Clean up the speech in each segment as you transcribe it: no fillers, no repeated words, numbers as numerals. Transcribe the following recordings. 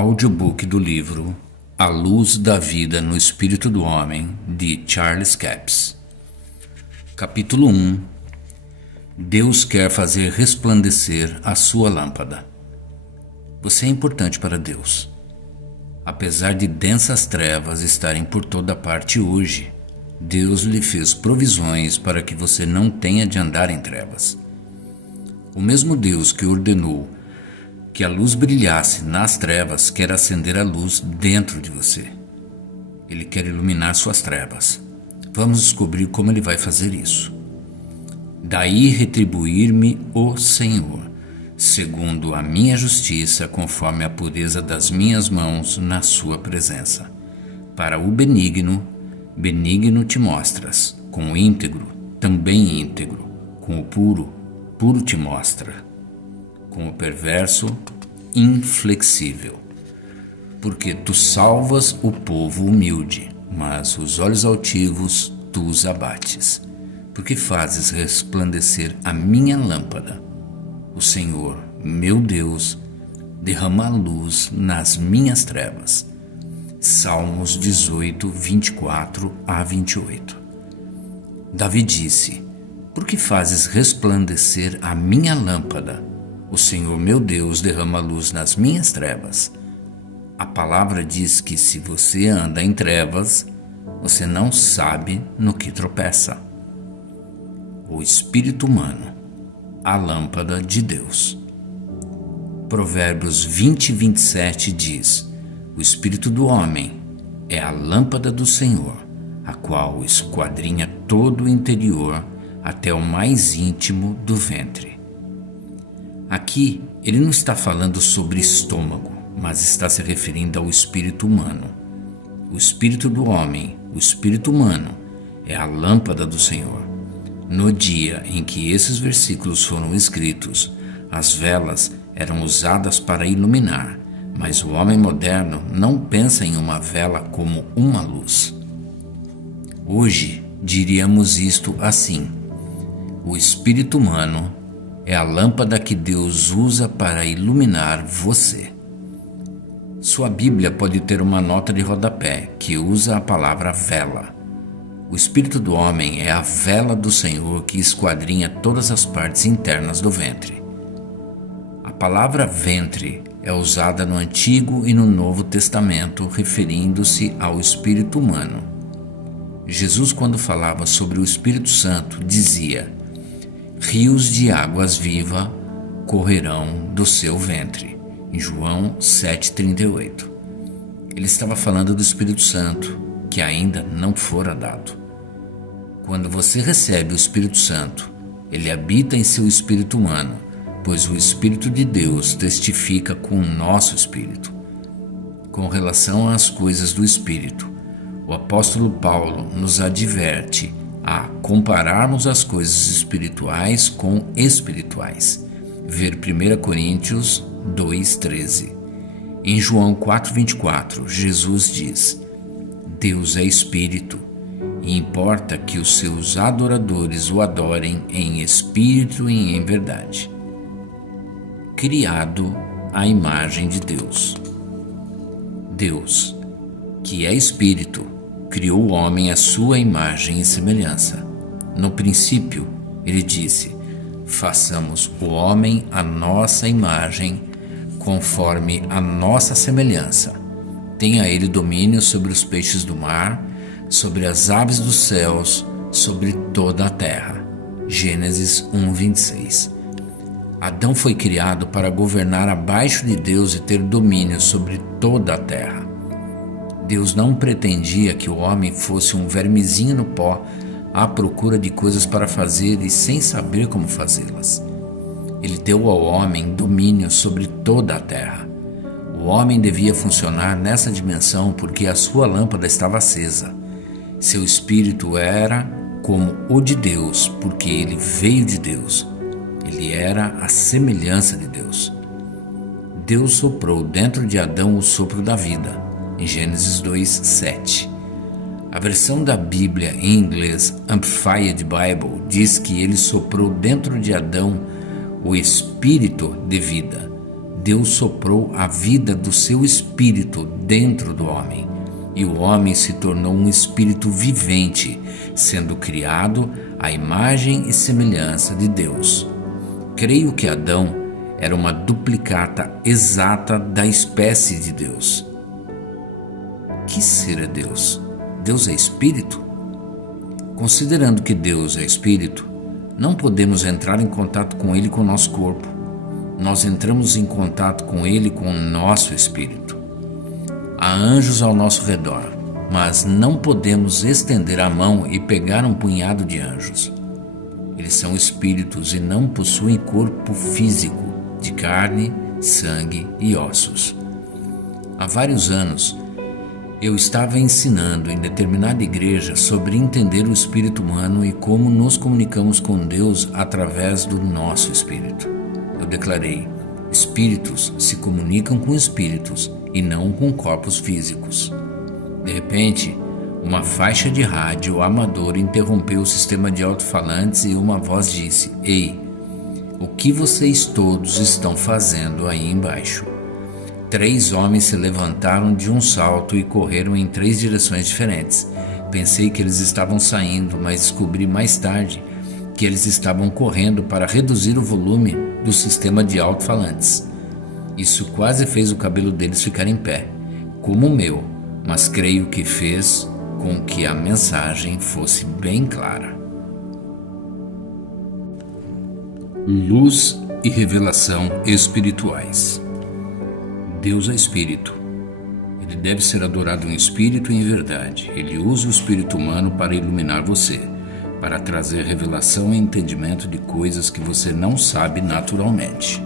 Audiobook do livro A Luz da Vida no Espírito do Homem, de Charles Capps. Capítulo 1. Deus quer fazer resplandecer a sua lâmpada. Você é importante para Deus. Apesar de densas trevas estarem por toda parte hoje, Deus lhe fez provisões para que você não tenha de andar em trevas. O mesmo Deus que ordenou que a luz brilhasse nas trevas quer acender a luz dentro de você. Ele quer iluminar suas trevas. Vamos descobrir como ele vai fazer isso. Daí retribuir-me o Senhor, segundo a minha justiça, conforme a pureza das minhas mãos na sua presença. Para o benigno, benigno te mostras, com o íntegro, também íntegro, com o puro, puro te mostra, com o perverso, inflexível. Porque tu salvas o povo humilde, mas os olhos altivos tu os abates. Porque fazes resplandecer a minha lâmpada. O Senhor, meu Deus, derrama a luz nas minhas trevas. Salmos 18, 24 a 28. Davi disse: por que fazes resplandecer a minha lâmpada? O Senhor meu Deus derrama luz nas minhas trevas. A palavra diz que se você anda em trevas, você não sabe no que tropeça. O espírito humano, a lâmpada de Deus. Provérbios 20, 27 diz: o espírito do homem é a lâmpada do Senhor, a qual esquadrinha todo o interior até o mais íntimo do ventre. Aqui, ele não está falando sobre estômago, mas está se referindo ao espírito humano. O espírito do homem, o espírito humano, é a lâmpada do Senhor. No dia em que esses versículos foram escritos, as velas eram usadas para iluminar, mas o homem moderno não pensa em uma vela como uma luz. Hoje, diríamos isto assim: o espírito humano é a lâmpada que Deus usa para iluminar você. Sua Bíblia pode ter uma nota de rodapé que usa a palavra vela. O espírito do homem é a vela do Senhor que esquadrinha todas as partes internas do ventre. A palavra ventre é usada no Antigo e no Novo Testamento, referindo-se ao espírito humano. Jesus, quando falava sobre o Espírito Santo, dizia: rios de águas vivas correrão do seu ventre. Em João 7,38. Ele estava falando do Espírito Santo, que ainda não fora dado. Quando você recebe o Espírito Santo, ele habita em seu espírito humano, pois o Espírito de Deus testifica com o nosso espírito. Com relação às coisas do Espírito, o apóstolo Paulo nos adverte a compararmos as coisas espirituais com espirituais. Ver 1 Coríntios 2,13. Em João 4,24, Jesus diz: Deus é Espírito, e importa que os seus adoradores o adorem em espírito e em verdade. Criado à imagem de Deus. Deus, que é Espírito, criou o homem à sua imagem e semelhança. No princípio, ele disse: façamos o homem à nossa imagem, conforme a nossa semelhança. Tenha ele domínio sobre os peixes do mar, sobre as aves dos céus, sobre toda a terra. Gênesis 1:26. Adão foi criado para governar abaixo de Deus e ter domínio sobre toda a terra. Deus não pretendia que o homem fosse um vermezinho no pó à procura de coisas para fazer e sem saber como fazê-las. Ele deu ao homem domínio sobre toda a terra. O homem devia funcionar nessa dimensão porque a sua lâmpada estava acesa. Seu espírito era como o de Deus, porque ele veio de Deus. Ele era a semelhança de Deus. Deus soprou dentro de Adão o sopro da vida, em Gênesis 2:7. A versão da Bíblia em inglês, Amplified Bible, diz que ele soprou dentro de Adão o espírito de vida. Deus soprou a vida do seu espírito dentro do homem, e o homem se tornou um espírito vivente, sendo criado à imagem e semelhança de Deus. Creio que Adão era uma duplicata exata da espécie de Deus. Que ser é Deus? Deus é espírito? Considerando que Deus é espírito, não podemos entrar em contato com ele com o nosso corpo. Nós entramos em contato com ele com o nosso espírito. Há anjos ao nosso redor, mas não podemos estender a mão e pegar um punhado de anjos. Eles são espíritos e não possuem corpo físico, de carne, sangue e ossos. Há vários anos, eu estava ensinando em determinada igreja sobre entender o espírito humano e como nos comunicamos com Deus através do nosso espírito. Eu declarei: espíritos se comunicam com espíritos e não com corpos físicos. De repente, uma faixa de rádio amadora interrompeu o sistema de alto-falantes e uma voz disse: "Ei, o que vocês todos estão fazendo aí embaixo?" 3 homens se levantaram de um salto e correram em 3 direções diferentes. Pensei que eles estavam saindo, mas descobri mais tarde que eles estavam correndo para reduzir o volume do sistema de alto-falantes. Isso quase fez o cabelo deles ficar em pé, como o meu, mas creio que fez com que a mensagem fosse bem clara. Luz e revelação espirituais. Deus é espírito. Ele deve ser adorado em espírito e em verdade. Ele usa o espírito humano para iluminar você, para trazer revelação e entendimento de coisas que você não sabe naturalmente.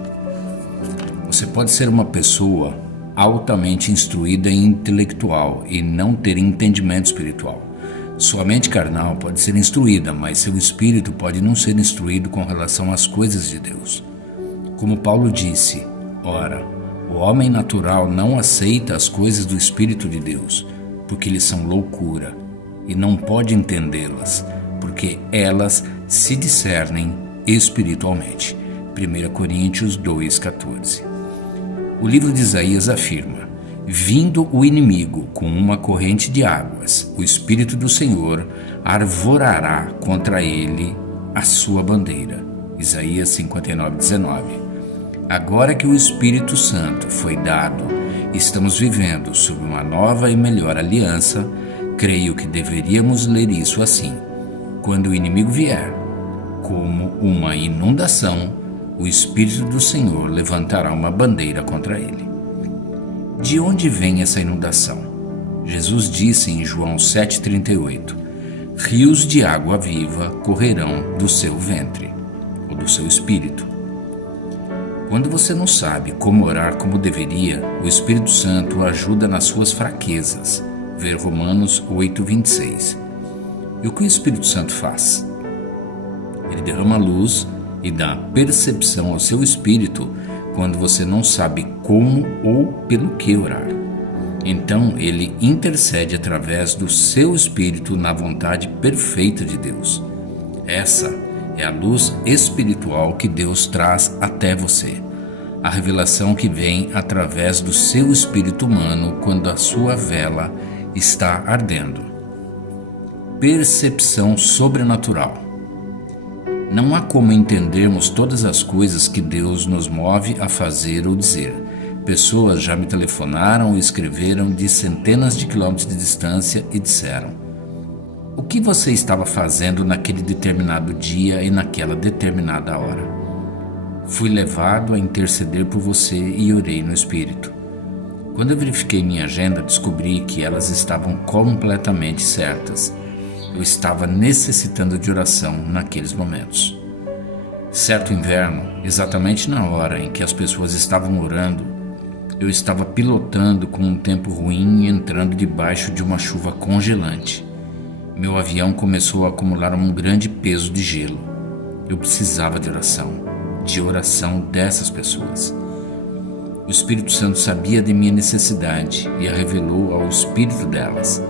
Você pode ser uma pessoa altamente instruída e intelectual e não ter entendimento espiritual. Sua mente carnal pode ser instruída, mas seu espírito pode não ser instruído com relação às coisas de Deus. Como Paulo disse: "Ora, o homem natural não aceita as coisas do Espírito de Deus, porque lhes são loucura, e não pode entendê-las, porque elas se discernem espiritualmente." 1 Coríntios 2,14. O livro de Isaías afirma: "Vindo o inimigo com uma corrente de águas, o Espírito do Senhor arvorará contra ele a sua bandeira." Isaías 59,19. Agora que o Espírito Santo foi dado, estamos vivendo sob uma nova e melhor aliança, creio que deveríamos ler isso assim: quando o inimigo vier, como uma inundação, o Espírito do Senhor levantará uma bandeira contra ele. De onde vem essa inundação? Jesus disse em João 7,38: "Rios de água viva correrão do seu ventre", ou do seu espírito. Quando você não sabe como orar como deveria, o Espírito Santo o ajuda nas suas fraquezas. Ver Romanos 8,26. E o que o Espírito Santo faz? Ele derrama luz e dá percepção ao seu espírito quando você não sabe como ou pelo que orar. Então ele intercede através do seu espírito na vontade perfeita de Deus. Essa é a luz espiritual que Deus traz até você. A revelação que vem através do seu espírito humano quando a sua vela está ardendo. Percepção sobrenatural. Não há como entendermos todas as coisas que Deus nos move a fazer ou dizer. Pessoas já me telefonaram ou escreveram de centenas de quilômetros de distância e disseram: "O que você estava fazendo naquele determinado dia e naquela determinada hora?" Fui levado a interceder por você e orei no Espírito. Quando eu verifiquei minha agenda, descobri que elas estavam completamente certas. Eu estava necessitando de oração naqueles momentos. Certo inverno, exatamente na hora em que as pessoas estavam orando, eu estava pilotando com um tempo ruim e entrando debaixo de uma chuva congelante. Meu avião começou a acumular um grande peso de gelo. Eu precisava de oração dessas pessoas. O Espírito Santo sabia de minha necessidade e a revelou ao espírito delas.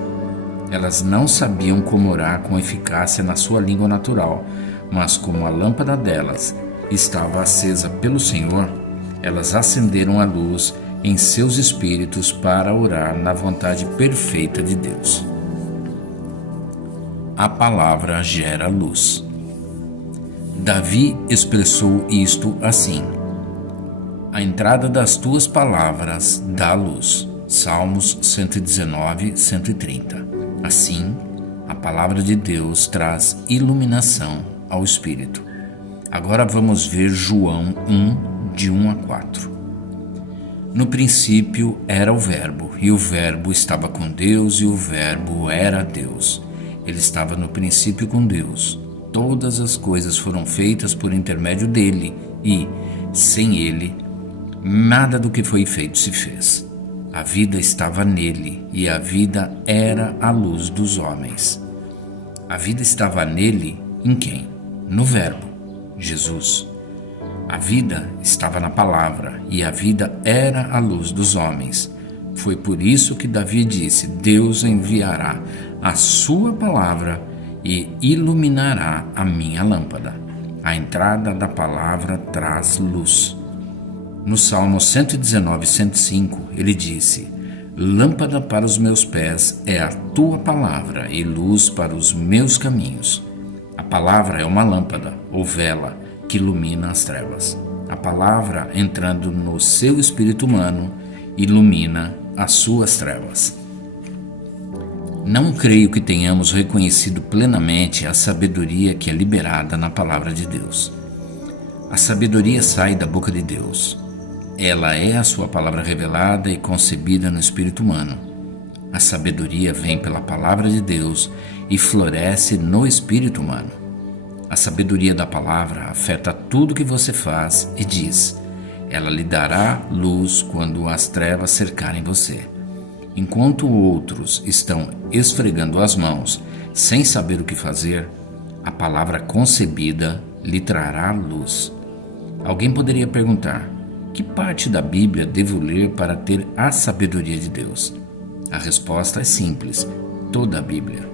Elas não sabiam como orar com eficácia na sua língua natural, mas como a lâmpada delas estava acesa pelo Senhor, Elas acenderam a luz em seus espíritos para orar na vontade perfeita de Deus. A palavra gera luz. Davi expressou isto assim: a entrada das tuas palavras dá luz. Salmos 119, 130. Assim, a palavra de Deus traz iluminação ao espírito. Agora vamos ver João 1, de 1 a 4. No princípio era o Verbo, e o Verbo estava com Deus, e o Verbo era Deus. Ele estava no princípio com Deus. Todas as coisas foram feitas por intermédio dele, e, sem ele, nada do que foi feito se fez. A vida estava nele, e a vida era a luz dos homens. A vida estava nele em quem? No Verbo, Jesus. A vida estava na palavra, e a vida era a luz dos homens. Foi por isso que Davi disse: Deus enviará a sua palavra e iluminará a minha lâmpada. A entrada da palavra traz luz. No Salmo 119, 105, ele disse: lâmpada para os meus pés é a tua palavra e luz para os meus caminhos. A palavra é uma lâmpada ou vela que ilumina as trevas. A palavra, entrando no seu espírito humano, ilumina as suas trevas. Não creio que tenhamos reconhecido plenamente a sabedoria que é liberada na palavra de Deus. A sabedoria sai da boca de Deus. Ela é a sua palavra revelada e concebida no espírito humano. A sabedoria vem pela palavra de Deus e floresce no espírito humano. A sabedoria da palavra afeta tudo que você faz e diz. Ela lhe dará luz quando as trevas cercarem você. Enquanto outros estão esfregando as mãos sem saber o que fazer, a palavra concebida lhe trará luz. Alguém poderia perguntar: que parte da Bíblia devo ler para ter a sabedoria de Deus? A resposta é simples: toda a Bíblia.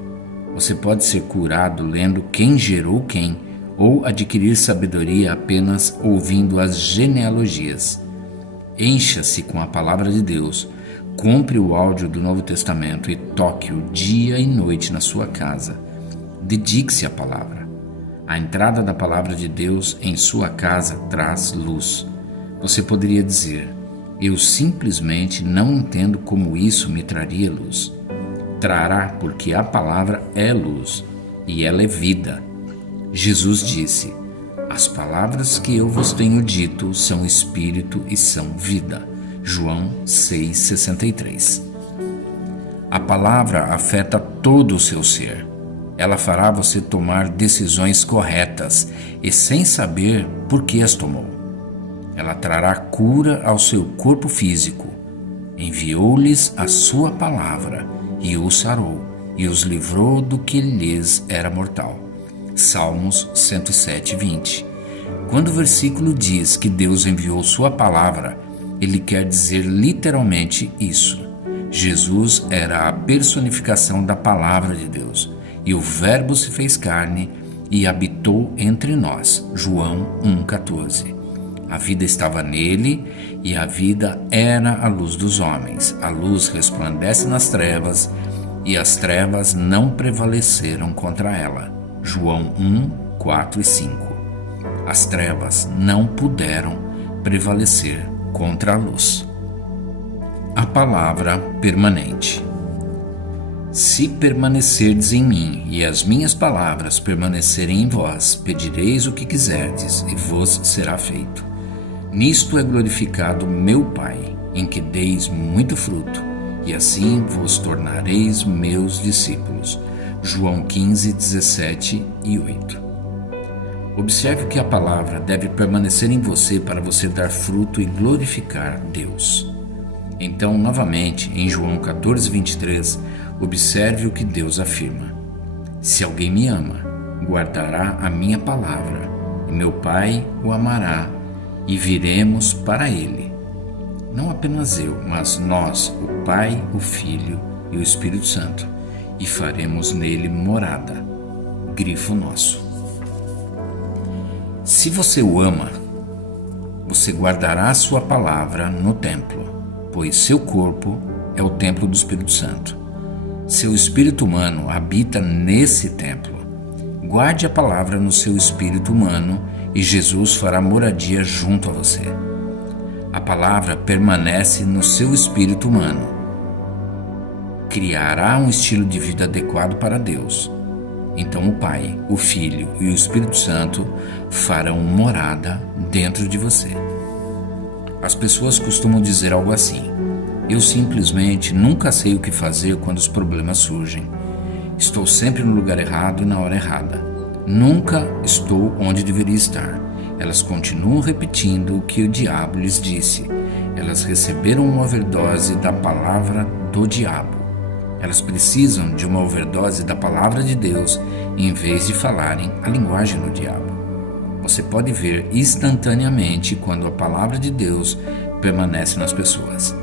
Você pode ser curado lendo Quem Gerou Quem, ou adquirir sabedoria apenas ouvindo as genealogias. Encha-se com a palavra de Deus, compre o áudio do Novo Testamento e toque-o dia e noite na sua casa. Dedique-se à palavra. A entrada da palavra de Deus em sua casa traz luz. Você poderia dizer: eu simplesmente não entendo como isso me traria luz. Trará, porque a palavra é luz e ela é vida. Jesus disse: as palavras que eu vos tenho dito são espírito e são vida. João 6,63. A palavra afeta todo o seu ser. Ela fará você tomar decisões corretas e sem saber por que as tomou. Ela trará cura ao seu corpo físico. Enviou-lhes a sua palavra e os sarou e os livrou do que lhes era mortal. Salmos 107, 20. Quando o versículo diz que Deus enviou sua palavra, ele quer dizer literalmente isso. Jesus era a personificação da palavra de Deus, e o Verbo se fez carne e habitou entre nós. João 1,14. A vida estava nele, e a vida era a luz dos homens. A luz resplandece nas trevas, e as trevas não prevaleceram contra ela. João 1, 4 e 5. As trevas não puderam prevalecer contra a luz. A palavra permanente. Se permanecerdes em mim e as minhas palavras permanecerem em vós, pedireis o que quiserdes e vos será feito. Nisto é glorificado meu Pai, em que deis muito fruto, e assim vos tornareis meus discípulos. João 15, 17 e 8. Observe que a palavra deve permanecer em você para você dar fruto e glorificar Deus. Então, novamente, em João 14, 23, observe o que Deus afirma: se alguém me ama, guardará a minha palavra, e meu Pai o amará, e viremos para ele. Não apenas eu, mas nós, o Pai, o Filho e o Espírito Santo, e faremos nele morada. Grifo nosso. Se você o ama, Você guardará sua palavra no templo, pois seu corpo é o templo do Espírito Santo. Seu espírito humano habita nesse templo. Guarde a palavra no seu espírito humano e Jesus fará moradia junto a você. A palavra permanece no seu espírito humano. Criará um estilo de vida adequado para Deus. Então o Pai, o Filho e o Espírito Santo farão morada dentro de você. As pessoas costumam dizer algo assim: eu simplesmente nunca sei o que fazer quando os problemas surgem. Estou sempre no lugar errado e na hora errada. Nunca estou onde deveria estar. Elas continuam repetindo o que o diabo lhes disse. Elas receberam uma overdose da palavra do diabo. Elas precisam de uma overdose da palavra de Deus em vez de falarem a linguagem do diabo. Você pode ver instantaneamente quando a palavra de Deus permanece nas pessoas.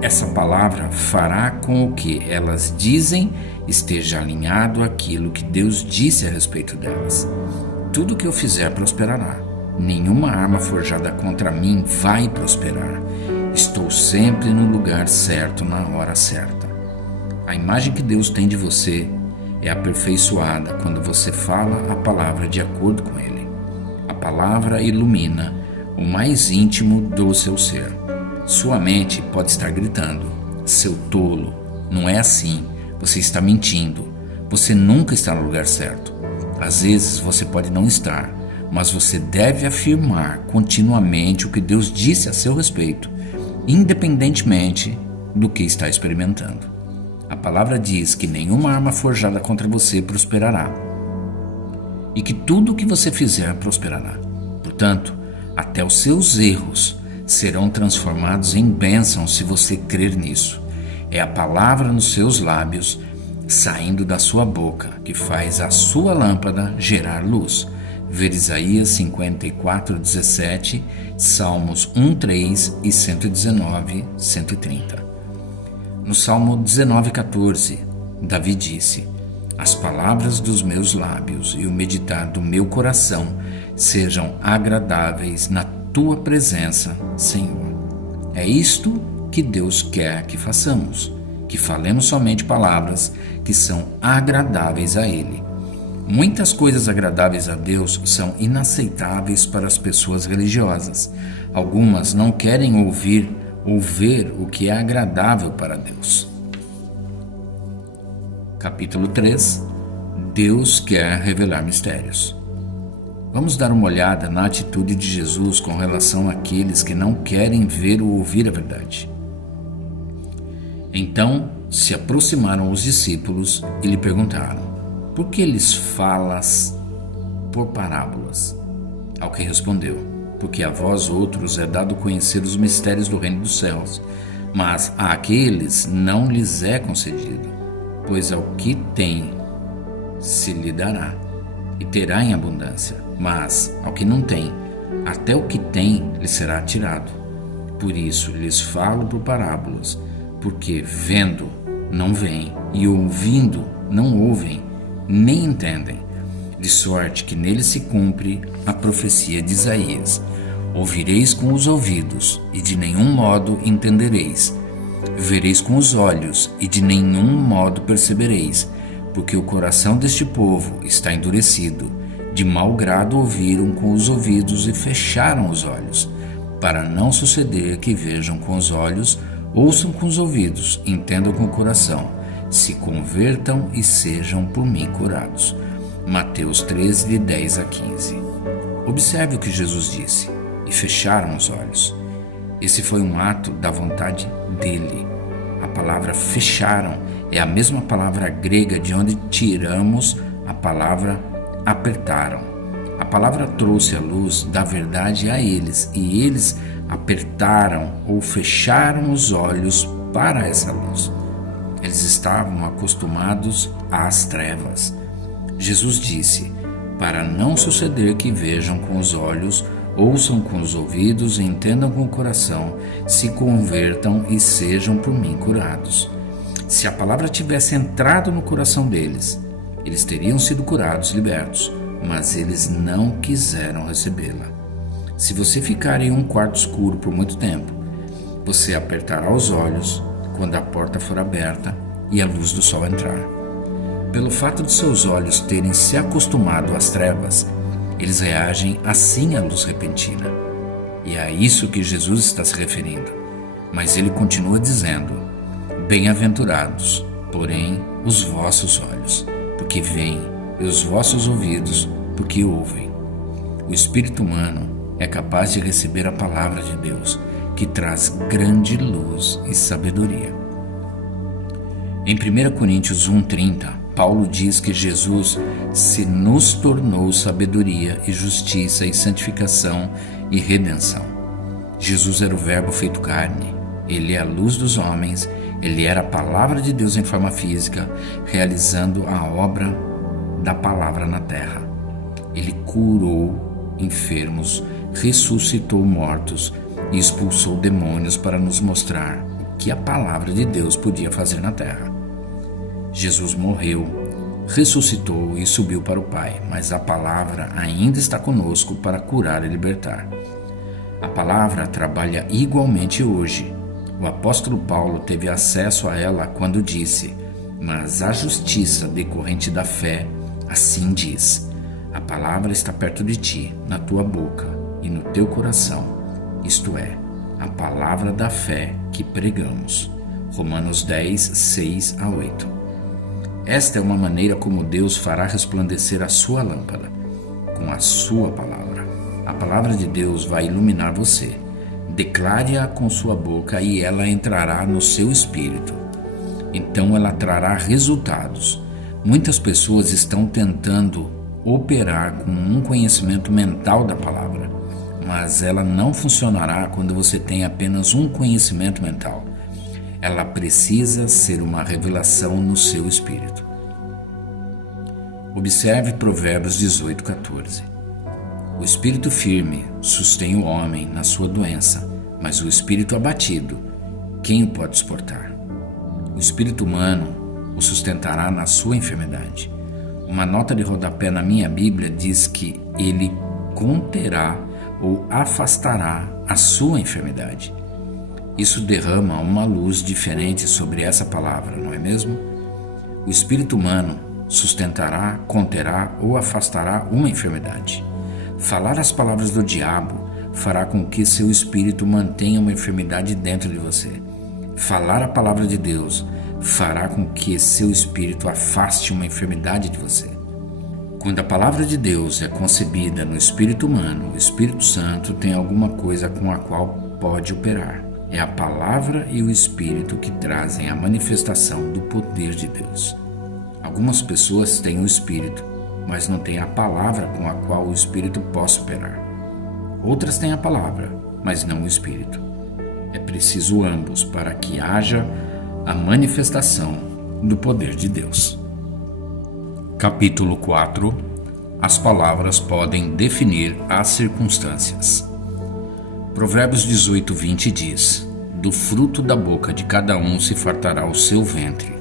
Essa palavra fará com que elas dizem esteja alinhado àquilo que Deus disse a respeito delas. Tudo que eu fizer prosperará. Nenhuma arma forjada contra mim vai prosperar. Estou sempre no lugar certo na hora certa. A imagem que Deus tem de você é aperfeiçoada quando você fala a palavra de acordo com Ele. A palavra ilumina o mais íntimo do seu ser. Sua mente pode estar gritando: seu tolo, não é assim, você está mentindo, você nunca está no lugar certo. Às vezes você pode não estar, mas você deve afirmar continuamente o que Deus disse a seu respeito, independentemente do que está experimentando. A palavra diz que nenhuma arma forjada contra você prosperará e que tudo o que você fizer prosperará. Portanto, até os seus erros serão transformados em bênçãos se você crer nisso. É a palavra nos seus lábios, saindo da sua boca, que faz a sua lâmpada gerar luz. Ver Isaías 54:17, Salmos 1:3 e 119:130. No Salmo 19:14, Davi disse: as palavras dos meus lábios e o meditar do meu coração sejam agradáveis na tua presença, Senhor. É isto que Deus quer que façamos, que falemos somente palavras que são agradáveis a Ele. Muitas coisas agradáveis a Deus são inaceitáveis para as pessoas religiosas. Algumas não querem ouvir ou ver o que é agradável para Deus. Capítulo 3. Deus quer revelar mistérios. Vamos dar uma olhada na atitude de Jesus com relação àqueles que não querem ver ou ouvir a verdade. Então se aproximaram os discípulos e lhe perguntaram: por que lhes falas por parábolas? Ao que respondeu: porque a vós outros é dado conhecer os mistérios do reino dos céus, mas àqueles não lhes é concedido, pois ao que tem se lhe dará, e terá em abundância, mas ao que não tem, até o que tem lhe será tirado. Por isso lhes falo por parábolas, porque vendo não veem, e ouvindo não ouvem, nem entendem, de sorte que nele se cumpre a profecia de Isaías: ouvireis com os ouvidos, e de nenhum modo entendereis. Vereis com os olhos, e de nenhum modo percebereis, porque o coração deste povo está endurecido. De mau grado ouviram com os ouvidos e fecharam os olhos, para não suceder que vejam com os olhos, ouçam com os ouvidos, entendam com o coração, se convertam e sejam por mim curados. Mateus 13, de 10 a 15. Observe o que Jesus disse: e fecharam os olhos. Esse foi um ato da vontade dele. A palavra fecharam é a mesma palavra grega de onde tiramos a palavra apertaram. A palavra trouxe a luz da verdade a eles, e eles apertaram ou fecharam os olhos para essa luz. Eles estavam acostumados às trevas. Jesus disse: para não suceder que vejam com os olhos, ouçam com os ouvidos e entendam com o coração, se convertam e sejam por mim curados. Se a palavra tivesse entrado no coração deles, eles teriam sido curados, libertos, mas eles não quiseram recebê-la. Se você ficar em um quarto escuro por muito tempo, você apertará os olhos quando a porta for aberta e a luz do sol entrar. Pelo fato de seus olhos terem se acostumado às trevas, eles reagem assim à luz repentina. E é a isso que Jesus está se referindo. Mas ele continua dizendo: bem-aventurados, porém, os vossos olhos, porque veem, e os vossos ouvidos, porque ouvem. O espírito humano é capaz de receber a palavra de Deus, que traz grande luz e sabedoria. Em 1 Coríntios 1:30, Paulo diz que Jesus se nos tornou sabedoria e justiça e santificação e redenção. Jesus era o Verbo feito carne, ele é a luz dos homens, ele era a palavra de Deus em forma física, realizando a obra da palavra na terra. Ele curou enfermos, ressuscitou mortos e expulsou demônios para nos mostrar o que a palavra de Deus podia fazer na terra. Jesus morreu, ressuscitou e subiu para o Pai, mas a palavra ainda está conosco para curar e libertar. A palavra trabalha igualmente hoje. O apóstolo Paulo teve acesso a ela quando disse: mas a justiça decorrente da fé, assim diz: a palavra está perto de ti, na tua boca e no teu coração, isto é, a palavra da fé que pregamos. Romanos 10, 6 a 8. Esta é uma maneira como Deus fará resplandecer a sua lâmpada, com a sua palavra. A palavra de Deus vai iluminar você. Declare-a com sua boca e ela entrará no seu espírito. Então ela trará resultados. Muitas pessoas estão tentando operar com um conhecimento mental da palavra, mas ela não funcionará quando você tem apenas um conhecimento mental. Ela precisa ser uma revelação no seu espírito. Observe Provérbios 18:14. O espírito firme sustém o homem na sua doença, mas o espírito abatido, quem o pode suportar? O espírito humano o sustentará na sua enfermidade. Uma nota de rodapé na minha Bíblia diz que ele conterá ou afastará a sua enfermidade. Isso derrama uma luz diferente sobre essa palavra, não é mesmo? O espírito humano sustentará, conterá ou afastará uma enfermidade. Falar as palavras do diabo fará com que seu espírito mantenha uma enfermidade dentro de você. Falar a palavra de Deus fará com que seu espírito afaste uma enfermidade de você. Quando a palavra de Deus é concebida no espírito humano, o Espírito Santo tem alguma coisa com a qual pode operar. É a palavra e o Espírito que trazem a manifestação do poder de Deus. Algumas pessoas têm o Espírito, mas não têm a palavra com a qual o Espírito possa operar. Outras têm a palavra, mas não o Espírito. É preciso ambos para que haja a manifestação do poder de Deus. Capítulo 4. As palavras podem definir as circunstâncias. Provérbios 18:20 diz: do fruto da boca de cada um se fartará o seu ventre,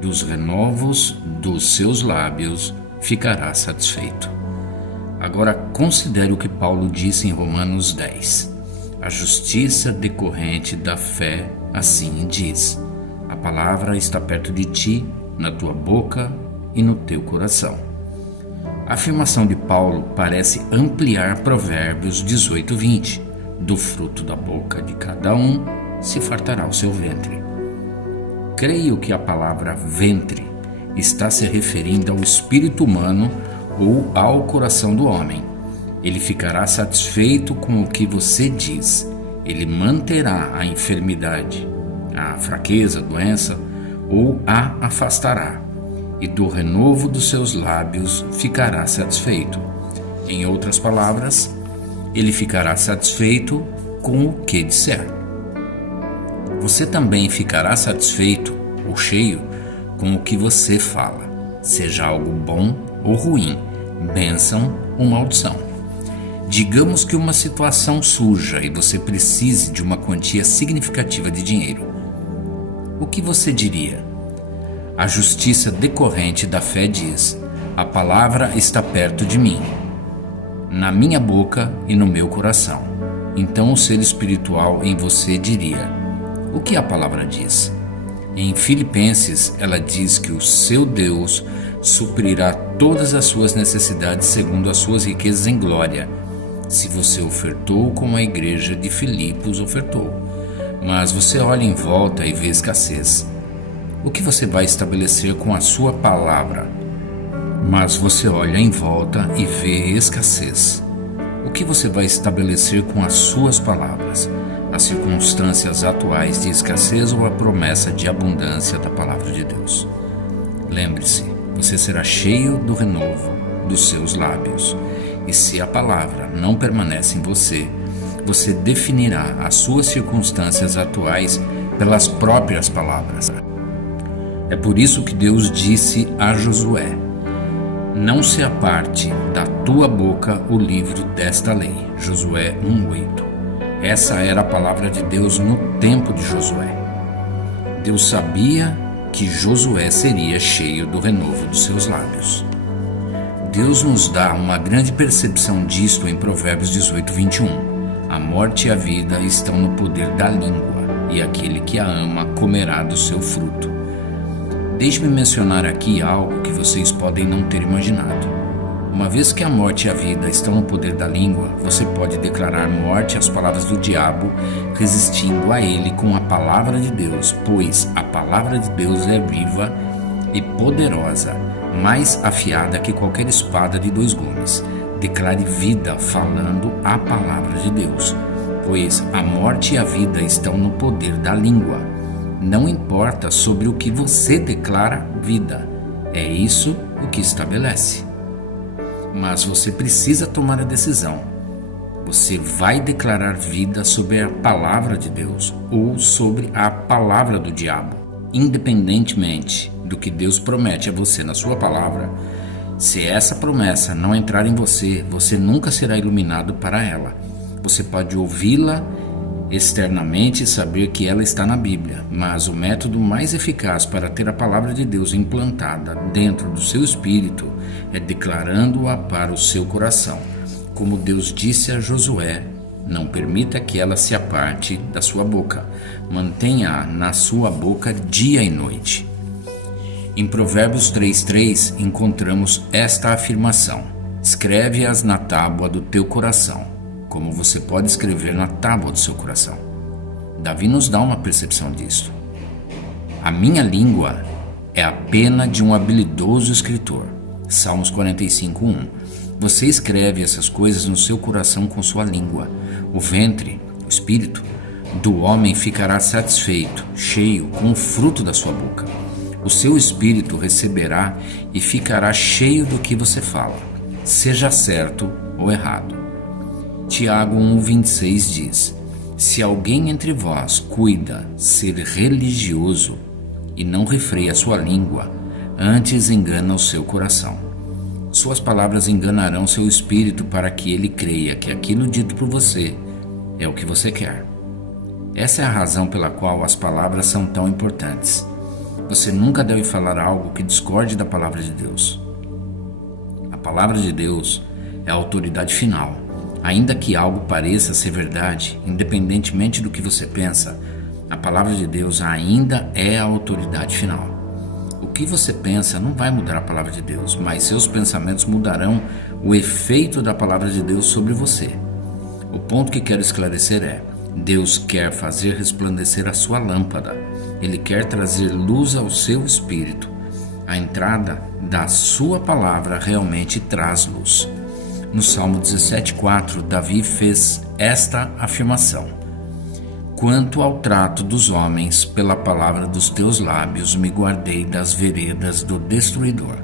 dos renovos dos seus lábios ficará satisfeito. Agora considere o que Paulo disse em Romanos 10. A justiça decorrente da fé assim diz: a palavra está perto de ti, na tua boca e no teu coração. A afirmação de Paulo parece ampliar Provérbios 18:20. Do fruto da boca de cada um se fartará o seu ventre. Creio que a palavra ventre está se referindo ao espírito humano ou ao coração do homem. Ele ficará satisfeito com o que você diz. Ele manterá a enfermidade, a fraqueza, a doença, ou a afastará. E do renovo dos seus lábios ficará satisfeito. Em outras palavras, ele ficará satisfeito com o que disser. Você também ficará satisfeito ou cheio com o que você fala, seja algo bom ou ruim, bênção ou maldição. Digamos que uma situação surja e você precise de uma quantia significativa de dinheiro. O que você diria? A justiça decorrente da fé diz: a palavra está perto de mim. na minha boca e no meu coração. Então o ser espiritual em você diria: o que a palavra diz? Em Filipenses, ela diz que o seu Deus suprirá todas as suas necessidades segundo as suas riquezas em glória, se você ofertou como a igreja de Filipos ofertou. Mas você olha em volta e vê escassez. O que você vai estabelecer com a sua palavra? Mas você olha em volta e vê escassez. O que você vai estabelecer com as suas palavras? As circunstâncias atuais de escassez ou a promessa de abundância da palavra de Deus? Lembre-se, você será cheio do renovo dos seus lábios. E se a palavra não permanece em você, você definirá as suas circunstâncias atuais pelas próprias palavras. É por isso que Deus disse a Josué: não se aparte da tua boca o livro desta lei. Josué 1:8. Essa era a palavra de Deus no tempo de Josué. Deus sabia que Josué seria cheio do renovo dos seus lábios. Deus nos dá uma grande percepção disto em Provérbios 18:21. A morte e a vida estão no poder da língua, e aquele que a ama comerá do seu fruto. Deixe-me mencionar aqui algo que vocês podem não ter imaginado. Uma vez que a morte e a vida estão no poder da língua, você pode declarar morte às palavras do diabo, resistindo a ele com a palavra de Deus, pois a palavra de Deus é viva e poderosa, mais afiada que qualquer espada de 2 gumes. Declare vida falando a palavra de Deus, pois a morte e a vida estão no poder da língua. Não importa sobre o que você declara vida, é isso o que estabelece. Mas você precisa tomar a decisão. Você vai declarar vida sobre a palavra de Deus ou sobre a palavra do diabo. Independentemente do que Deus promete a você na sua palavra, se essa promessa não entrar em você, você nunca será iluminado para ela. Você pode ouvi-la externamente e saber que ela está na Bíblia, mas o método mais eficaz para ter a palavra de Deus implantada dentro do seu espírito é declarando-a para o seu coração. Como Deus disse a Josué: não permita que ela se aparte da sua boca, mantenha-a na sua boca dia e noite. Em Provérbios 3:3 encontramos esta afirmação: escreve-as na tábua do teu coração, como você pode escrever na tábua do seu coração. Davi nos dá uma percepção disso. A minha língua é a pena de um habilidoso escritor. Salmos 45:1. Você escreve essas coisas no seu coração com sua língua. O ventre, o espírito, do homem ficará satisfeito, cheio com o fruto da sua boca. O seu espírito receberá e ficará cheio do que você fala, seja certo ou errado. Tiago 1:26 diz: se alguém entre vós cuida ser religioso e não refreia sua língua, antes engana o seu coração. Suas palavras enganarão seu espírito para que ele creia que aquilo dito por você é o que você quer. Essa é a razão pela qual as palavras são tão importantes. Você nunca deve falar algo que discorde da palavra de Deus. A palavra de Deus é a autoridade final. Ainda que algo pareça ser verdade, independentemente do que você pensa, a palavra de Deus ainda é a autoridade final. O que você pensa não vai mudar a palavra de Deus, mas seus pensamentos mudarão o efeito da palavra de Deus sobre você. O ponto que quero esclarecer é: Deus quer fazer resplandecer a sua lâmpada. Ele quer trazer luz ao seu espírito. A entrada da sua palavra realmente traz luz. No Salmo 17:4, Davi fez esta afirmação: quanto ao trato dos homens, pela palavra dos teus lábios me guardei das veredas do destruidor.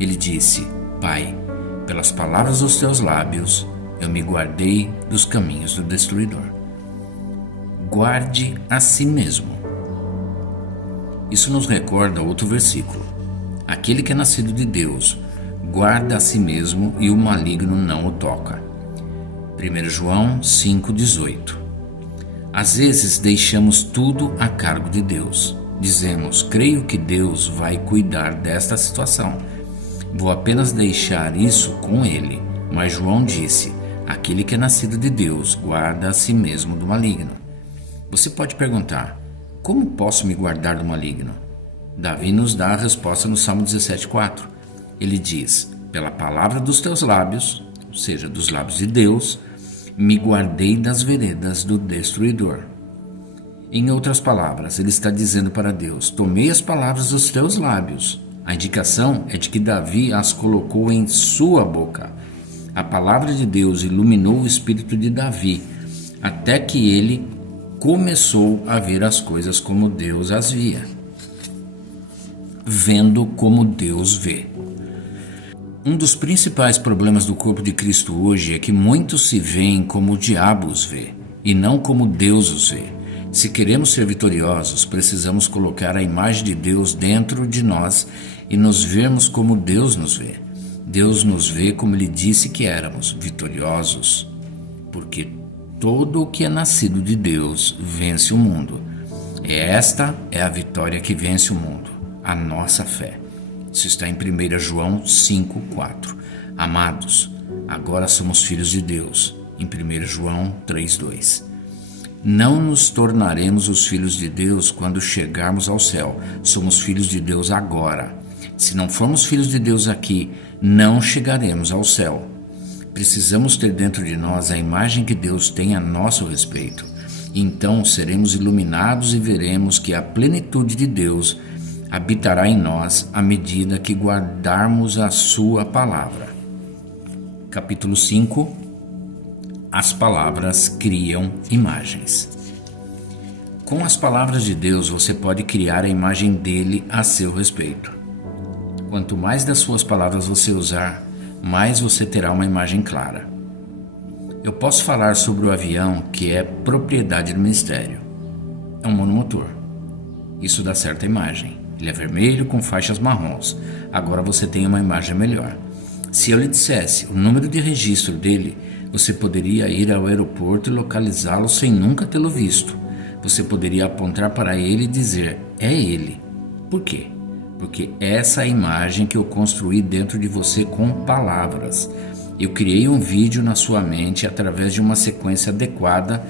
Ele disse: Pai, pelas palavras dos teus lábios eu me guardei dos caminhos do destruidor. Guarde a si mesmo. Isso nos recorda outro versículo: aquele que é nascido de Deus guarda a si mesmo e o maligno não o toca. 1 João 5:18. Às vezes deixamos tudo a cargo de Deus. Dizemos: creio que Deus vai cuidar desta situação. Vou apenas deixar isso com Ele. Mas João disse: aquele que é nascido de Deus guarda a si mesmo do maligno. Você pode perguntar: como posso me guardar do maligno? Davi nos dá a resposta no Salmo 17,4. Ele diz: pela palavra dos teus lábios, ou seja, dos lábios de Deus, me guardei das veredas do destruidor. Em outras palavras, ele está dizendo para Deus: tomei as palavras dos teus lábios. A indicação é de que Davi as colocou em sua boca. A palavra de Deus iluminou o espírito de Davi, até que ele começou a ver as coisas como Deus as via. Vendo como Deus vê. Um dos principais problemas do corpo de Cristo hoje é que muitos se veem como o diabo os vê, e não como Deus os vê. Se queremos ser vitoriosos, precisamos colocar a imagem de Deus dentro de nós e nos vermos como Deus nos vê. Deus nos vê como Ele disse que éramos, vitoriosos, porque todo o que é nascido de Deus vence o mundo. Esta é a vitória que vence o mundo, a nossa fé. Isso está em 1 João 5,4. Amados, agora somos filhos de Deus, em 1 João 3,2. Não nos tornaremos os filhos de Deus quando chegarmos ao céu. Somos filhos de Deus agora. Se não formos filhos de Deus aqui, não chegaremos ao céu. Precisamos ter dentro de nós a imagem que Deus tem a nosso respeito. Então seremos iluminados e veremos que a plenitude de Deus habitará em nós à medida que guardarmos a sua palavra. Capítulo 5. As palavras criam imagens. Com as palavras de Deus, você pode criar a imagem dele a seu respeito. Quanto mais das suas palavras você usar, mais você terá uma imagem clara. Eu posso falar sobre o avião que é propriedade do ministério. É um monomotor. Isso dá certa imagem. Ele é vermelho com faixas marrons. Agora você tem uma imagem melhor. Se eu lhe dissesse o número de registro dele, você poderia ir ao aeroporto e localizá-lo sem nunca tê-lo visto. Você poderia apontar para ele e dizer: é ele. Por quê? Porque essa é a imagem que eu construí dentro de você com palavras. Eu criei um vídeo na sua mente através de uma sequência adequada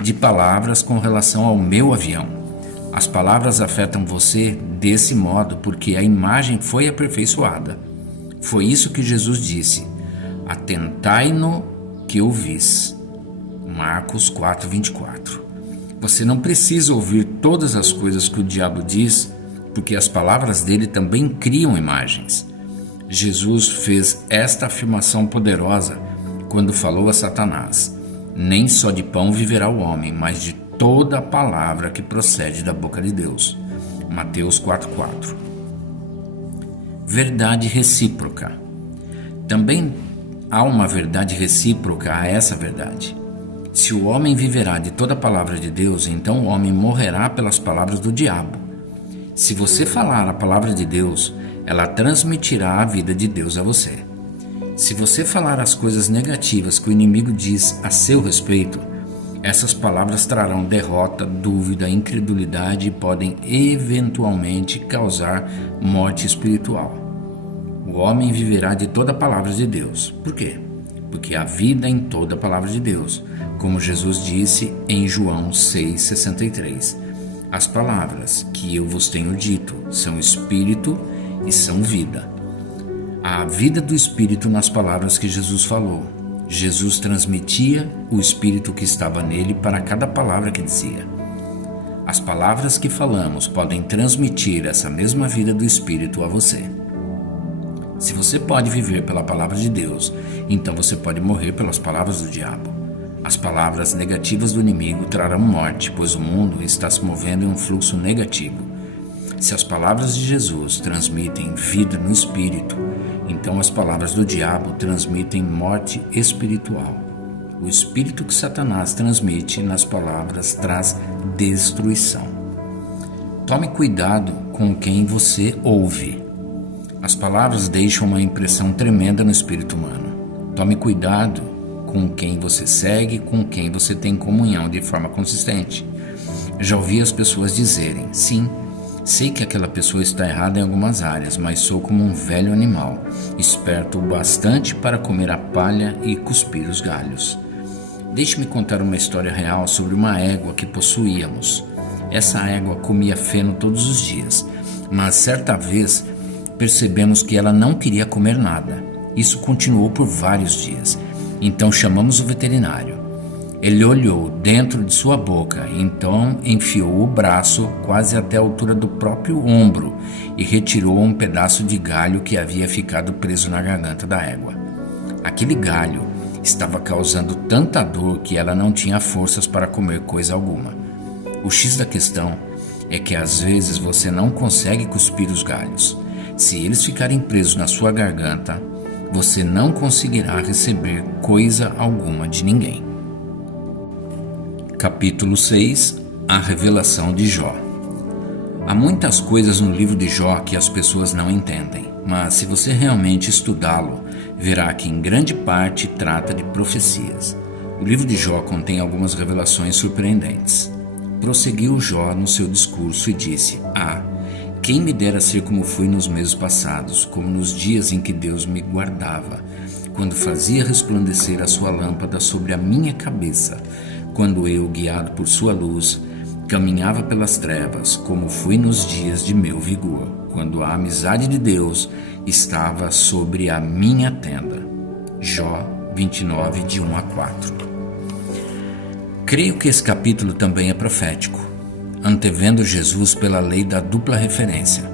de palavras com relação ao meu avião. As palavras afetam você desse modo porque a imagem foi aperfeiçoada. Foi isso que Jesus disse: atentai no que ouvis. Marcos 4:24. Você não precisa ouvir todas as coisas que o diabo diz, porque as palavras dele também criam imagens. Jesus fez esta afirmação poderosa quando falou a Satanás: nem só de pão viverá o homem, mas de toda a palavra que procede da boca de Deus. Mateus 4:4. Verdade recíproca. Também há uma verdade recíproca a essa verdade. Se o homem viverá de toda a palavra de Deus, então o homem morrerá pelas palavras do diabo. Se você falar a palavra de Deus, ela transmitirá a vida de Deus a você. Se você falar as coisas negativas que o inimigo diz a seu respeito, essas palavras trarão derrota, dúvida, incredulidade e podem eventualmente causar morte espiritual. O homem viverá de toda a palavra de Deus. Por quê? Porque há vida em toda a palavra de Deus, como Jesus disse em João 6,63. As palavras que eu vos tenho dito são espírito e são vida. Há a vida do espírito nas palavras que Jesus falou. Jesus transmitia o espírito que estava nele para cada palavra que dizia. As palavras que falamos podem transmitir essa mesma vida do espírito a você. Se você pode viver pela palavra de Deus, então você pode morrer pelas palavras do diabo. As palavras negativas do inimigo trarão morte, pois o mundo está se movendo em um fluxo negativo. Se as palavras de Jesus transmitem vida no espírito, então as palavras do diabo transmitem morte espiritual. O espírito que Satanás transmite nas palavras traz destruição. Tome cuidado com quem você ouve. As palavras deixam uma impressão tremenda no espírito humano. Tome cuidado com quem você segue, com quem você tem comunhão de forma consistente. Já ouvi as pessoas dizerem: sim, Sei que aquela pessoa está errada em algumas áreas, mas sou como um velho animal, esperto o bastante para comer a palha e cuspir os galhos. Deixe-me contar uma história real sobre uma égua que possuíamos. Essa égua comia feno todos os dias, mas certa vez percebemos que ela não queria comer nada. Isso continuou por vários dias. Então chamamos o veterinário. Ele olhou dentro de sua boca, então enfiou o braço quase até a altura do próprio ombro e retirou um pedaço de galho que havia ficado preso na garganta da égua. Aquele galho estava causando tanta dor que ela não tinha forças para comer coisa alguma. O X da questão é que às vezes você não consegue cuspir os galhos. Se eles ficarem presos na sua garganta, você não conseguirá receber coisa alguma de ninguém. Capítulo 6. A revelação de Jó. Há muitas coisas no livro de Jó que as pessoas não entendem, mas se você realmente estudá-lo, verá que em grande parte trata de profecias. O livro de Jó contém algumas revelações surpreendentes. Prosseguiu Jó no seu discurso e disse: quem me dera ser como fui nos meses passados, como nos dias em que Deus me guardava, quando fazia resplandecer a sua lâmpada sobre a minha cabeça, quando eu, guiado por sua luz, caminhava pelas trevas, como fui nos dias de meu vigor, quando a amizade de Deus estava sobre a minha tenda. Jó 29, de 1 a 4. Creio que esse capítulo também é profético, antevendo Jesus pela lei da dupla referência.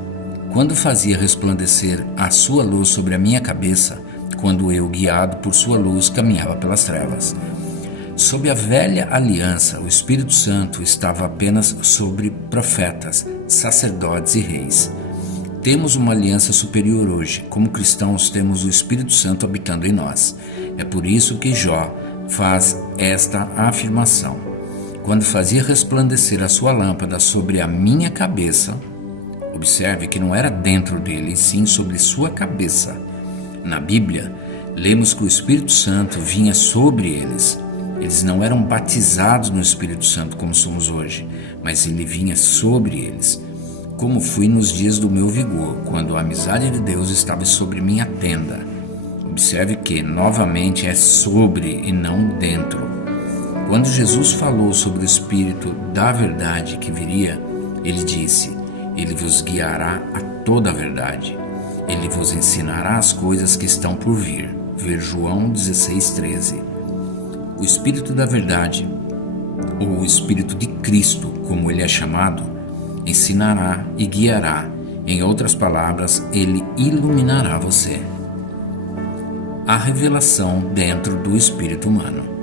Quando fazia resplandecer a sua luz sobre a minha cabeça, quando eu, guiado por sua luz, caminhava pelas trevas. Sob a velha aliança, o Espírito Santo estava apenas sobre profetas, sacerdotes e reis. Temos uma aliança superior hoje. Como cristãos, temos o Espírito Santo habitando em nós. É por isso que Jó faz esta afirmação. Quando fazia resplandecer a sua lâmpada sobre a minha cabeça, observe que não era dentro dele, e sim sobre sua cabeça. Na Bíblia, lemos que o Espírito Santo vinha sobre eles. Eles não eram batizados no Espírito Santo como somos hoje, mas ele vinha sobre eles. Como fui nos dias do meu vigor, quando a amizade de Deus estava sobre minha tenda. Observe que, novamente, é sobre e não dentro. Quando Jesus falou sobre o Espírito da verdade que viria, ele disse: Ele vos guiará a toda a verdade. Ele vos ensinará as coisas que estão por vir. Ver João 16:13. O Espírito da verdade, ou o Espírito de Cristo, como ele é chamado, ensinará e guiará. Em outras palavras, ele iluminará você. A revelação dentro do espírito humano.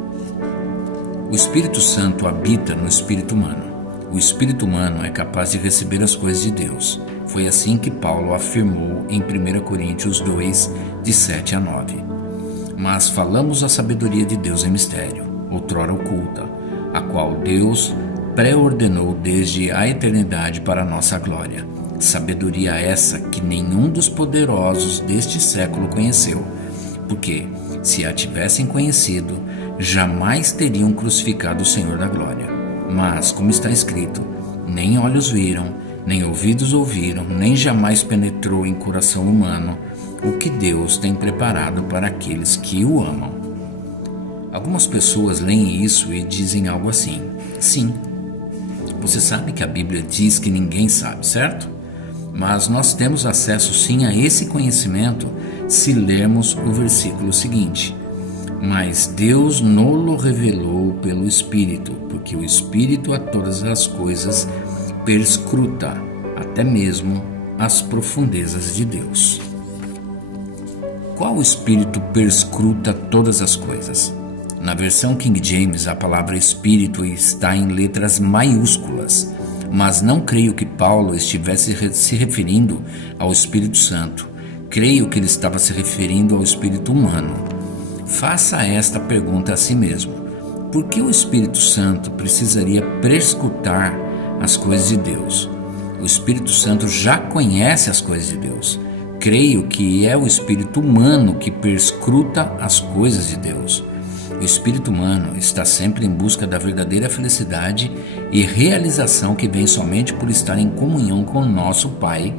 O Espírito Santo habita no espírito humano. O espírito humano é capaz de receber as coisas de Deus. Foi assim que Paulo afirmou em 1 Coríntios 2, de 7 a 9. Mas falamos a sabedoria de Deus em mistério, outrora oculta, a qual Deus pré-ordenou desde a eternidade para a nossa glória. Sabedoria essa que nenhum dos poderosos deste século conheceu, porque, se a tivessem conhecido, jamais teriam crucificado o Senhor da glória. Mas, como está escrito, nem olhos viram, nem ouvidos ouviram, nem jamais penetrou em coração humano o que Deus tem preparado para aqueles que o amam. Algumas pessoas leem isso e dizem algo assim: sim, você sabe que a Bíblia diz que ninguém sabe, certo? Mas nós temos acesso sim a esse conhecimento se lermos o versículo seguinte: mas Deus nolo revelou pelo Espírito, porque o Espírito a todas as coisas perscruta, até mesmo as profundezas de Deus. Qual Espírito perscruta todas as coisas? Na versão King James, a palavra Espírito está em letras maiúsculas, mas não creio que Paulo estivesse se referindo ao Espírito Santo. Creio que ele estava se referindo ao Espírito humano. Faça esta pergunta a si mesmo: por que o Espírito Santo precisaria perscrutar as coisas de Deus? O Espírito Santo já conhece as coisas de Deus. Creio que é o espírito humano que perscruta as coisas de Deus. O espírito humano está sempre em busca da verdadeira felicidade e realização que vem somente por estar em comunhão com nosso Pai,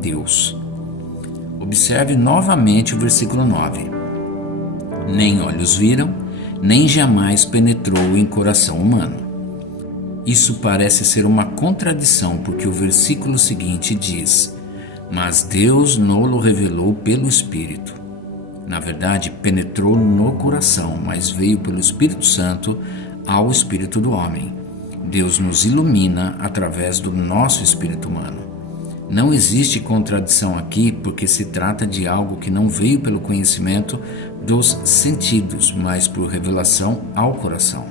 Deus. Observe novamente o versículo 9. Nem olhos viram, nem jamais penetrou em coração humano. Isso parece ser uma contradição, porque o versículo seguinte diz: mas Deus nos revelou pelo Espírito. Na verdade, penetrou no coração, mas veio pelo Espírito Santo ao espírito do homem. Deus nos ilumina através do nosso espírito humano. Não existe contradição aqui, porque se trata de algo que não veio pelo conhecimento dos sentidos, mas por revelação ao coração.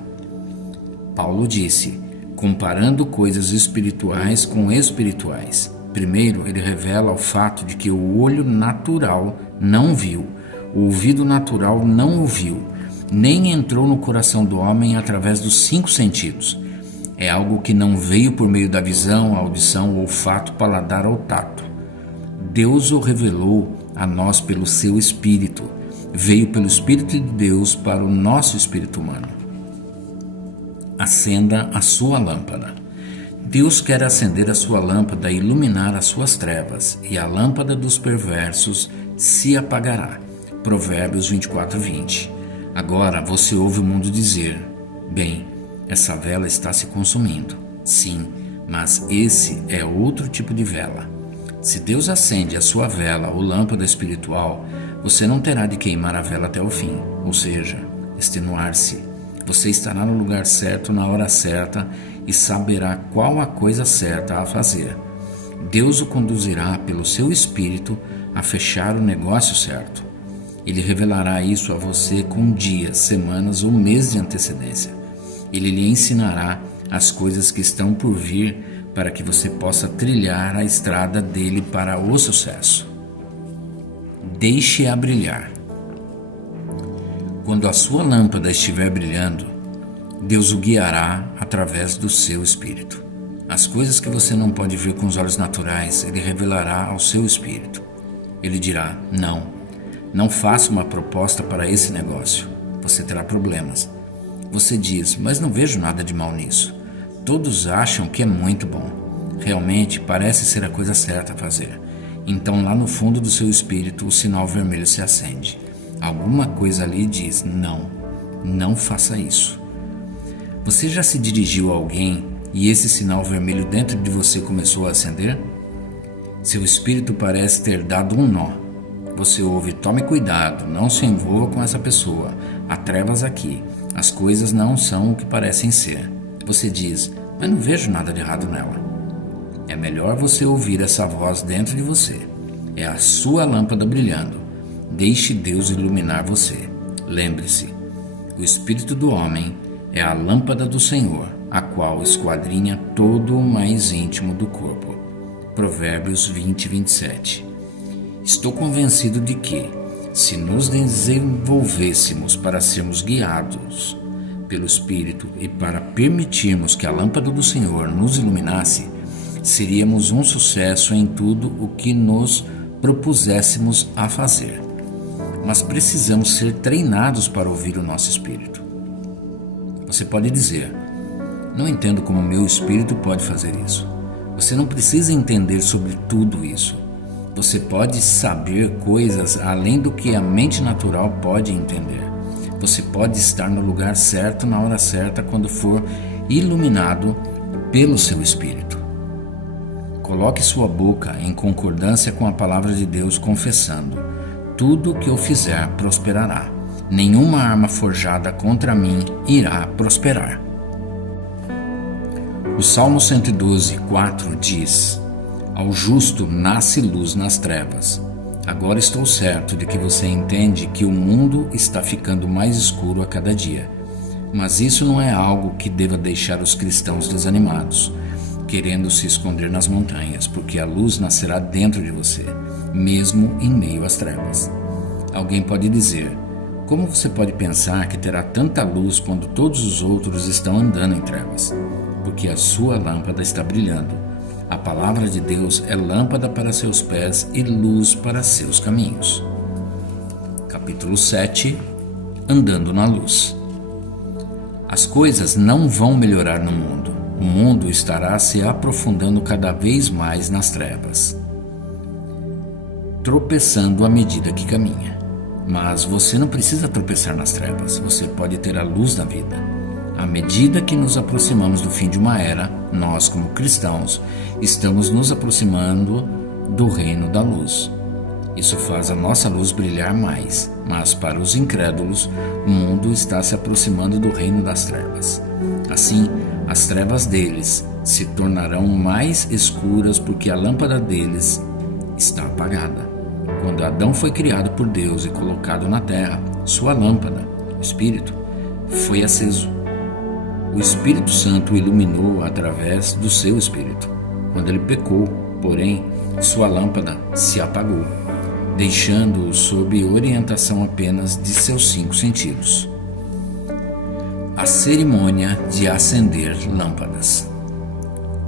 Paulo disse, comparando coisas espirituais com espirituais. Primeiro, ele revela o fato de que o olho natural não viu, o ouvido natural não ouviu, nem entrou no coração do homem através dos 5 sentidos. É algo que não veio por meio da visão, audição, olfato, paladar ou tato. Deus o revelou a nós pelo seu Espírito. Veio pelo Espírito de Deus para o nosso espírito humano. Acenda a sua lâmpada. Deus quer acender a sua lâmpada e iluminar as suas trevas, e a lâmpada dos perversos se apagará. Provérbios 24:20. Agora você ouve o mundo dizer: bem, essa vela está se consumindo. Sim, mas esse é outro tipo de vela. Se Deus acende a sua vela ou lâmpada espiritual, você não terá de queimar a vela até o fim, ou seja, extenuar-se. Você estará no lugar certo na hora certa e saberá qual a coisa certa a fazer. Deus o conduzirá pelo seu Espírito a fechar o negócio certo. Ele revelará isso a você com dias, semanas ou meses de antecedência. Ele lhe ensinará as coisas que estão por vir para que você possa trilhar a estrada dele para o sucesso. Deixe-a brilhar. Quando a sua lâmpada estiver brilhando, Deus o guiará através do seu Espírito. As coisas que você não pode ver com os olhos naturais, Ele revelará ao seu Espírito. Ele dirá: não faça uma proposta para esse negócio. Você terá problemas. Você diz: mas não vejo nada de mal nisso. Todos acham que é muito bom. Realmente parece ser a coisa certa a fazer. Então lá no fundo do seu espírito o sinal vermelho se acende. Alguma coisa ali diz: não faça isso. Você já se dirigiu a alguém e esse sinal vermelho dentro de você começou a acender? Seu espírito parece ter dado um nó. Você ouve: tome cuidado, não se envolva com essa pessoa. Há trevas aqui. As coisas não são o que parecem ser. Você diz: mas não vejo nada de errado nela. É melhor você ouvir essa voz dentro de você. É a sua lâmpada brilhando. Deixe Deus iluminar você. Lembre-se, o espírito do homem é a lâmpada do Senhor, a qual esquadrinha todo o mais íntimo do corpo. Provérbios 20:27. Estou convencido de que, se nos desenvolvêssemos para sermos guiados pelo Espírito e para permitirmos que a lâmpada do Senhor nos iluminasse, seríamos um sucesso em tudo o que nos propuséssemos a fazer. Mas precisamos ser treinados para ouvir o nosso Espírito. Você pode dizer: não entendo como meu Espírito pode fazer isso. Você não precisa entender sobre tudo isso. Você pode saber coisas além do que a mente natural pode entender. Você pode estar no lugar certo na hora certa quando for iluminado pelo seu Espírito. Coloque sua boca em concordância com a palavra de Deus, confessando: tudo o que eu fizer prosperará. Nenhuma arma forjada contra mim irá prosperar. O Salmo 112:4 diz: ao justo nasce luz nas trevas. Agora estou certo de que você entende que o mundo está ficando mais escuro a cada dia. Mas isso não é algo que deva deixar os cristãos desanimados, querendo se esconder nas montanhas, porque a luz nascerá dentro de você, mesmo em meio às trevas. Alguém pode dizer: como você pode pensar que terá tanta luz quando todos os outros estão andando em trevas? Porque a sua lâmpada está brilhando. A palavra de Deus é lâmpada para seus pés e luz para seus caminhos. Capítulo 7. Andando na luz. As coisas não vão melhorar no mundo. o mundo estará se aprofundando cada vez mais nas trevas, tropeçando à medida que caminha. Mas você não precisa tropeçar nas trevas, você pode ter a luz da vida. À medida que nos aproximamos do fim de uma era, nós, como cristãos, estamos nos aproximando do reino da luz. Isso faz a nossa luz brilhar mais, mas para os incrédulos, o mundo está se aproximando do reino das trevas. Assim, as trevas deles se tornarão mais escuras porque a lâmpada deles está apagada. Quando Adão foi criado por Deus e colocado na terra, sua lâmpada, o Espírito, foi aceso. O Espírito Santo o iluminou através do seu Espírito. Quando ele pecou, porém, sua lâmpada se apagou, deixando-o sob orientação apenas de seus 5 sentidos. A cerimônia de acender lâmpadas.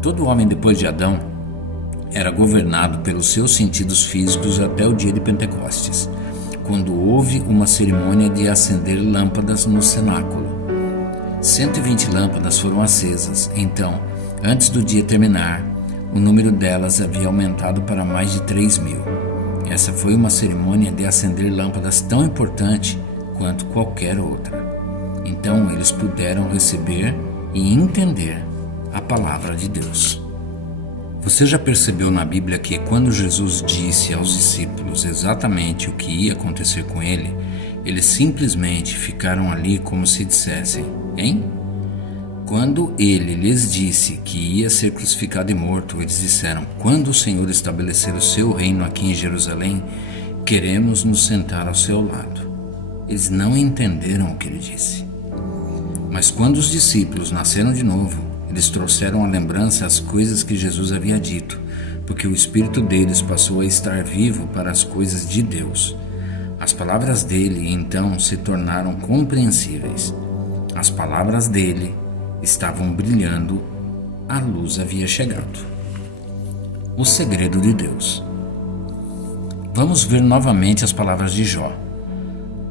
Todo homem depois de Adão era governado pelos seus sentidos físicos até o dia de Pentecostes, quando houve uma cerimônia de acender lâmpadas no cenáculo. 120 lâmpadas foram acesas. Então, antes do dia terminar, o número delas havia aumentado para mais de 3.000. Essa foi uma cerimônia de acender lâmpadas tão importante quanto qualquer outra. Então eles puderam receber e entender a palavra de Deus. Você já percebeu na Bíblia que quando Jesus disse aos discípulos exatamente o que ia acontecer com ele, eles simplesmente ficaram ali como se dissessem, hein? Quando ele lhes disse que ia ser crucificado e morto, eles disseram, quando o Senhor estabelecer o seu reino aqui em Jerusalém, queremos nos sentar ao seu lado. Eles não entenderam o que ele disse. Mas quando os discípulos nasceram de novo, eles trouxeram à lembrança as coisas que Jesus havia dito, porque o espírito deles passou a estar vivo para as coisas de Deus. As palavras dele, então, se tornaram compreensíveis. As palavras dele estavam brilhando, a luz havia chegado. O segredo de Deus. Vamos ver novamente as palavras de Jó.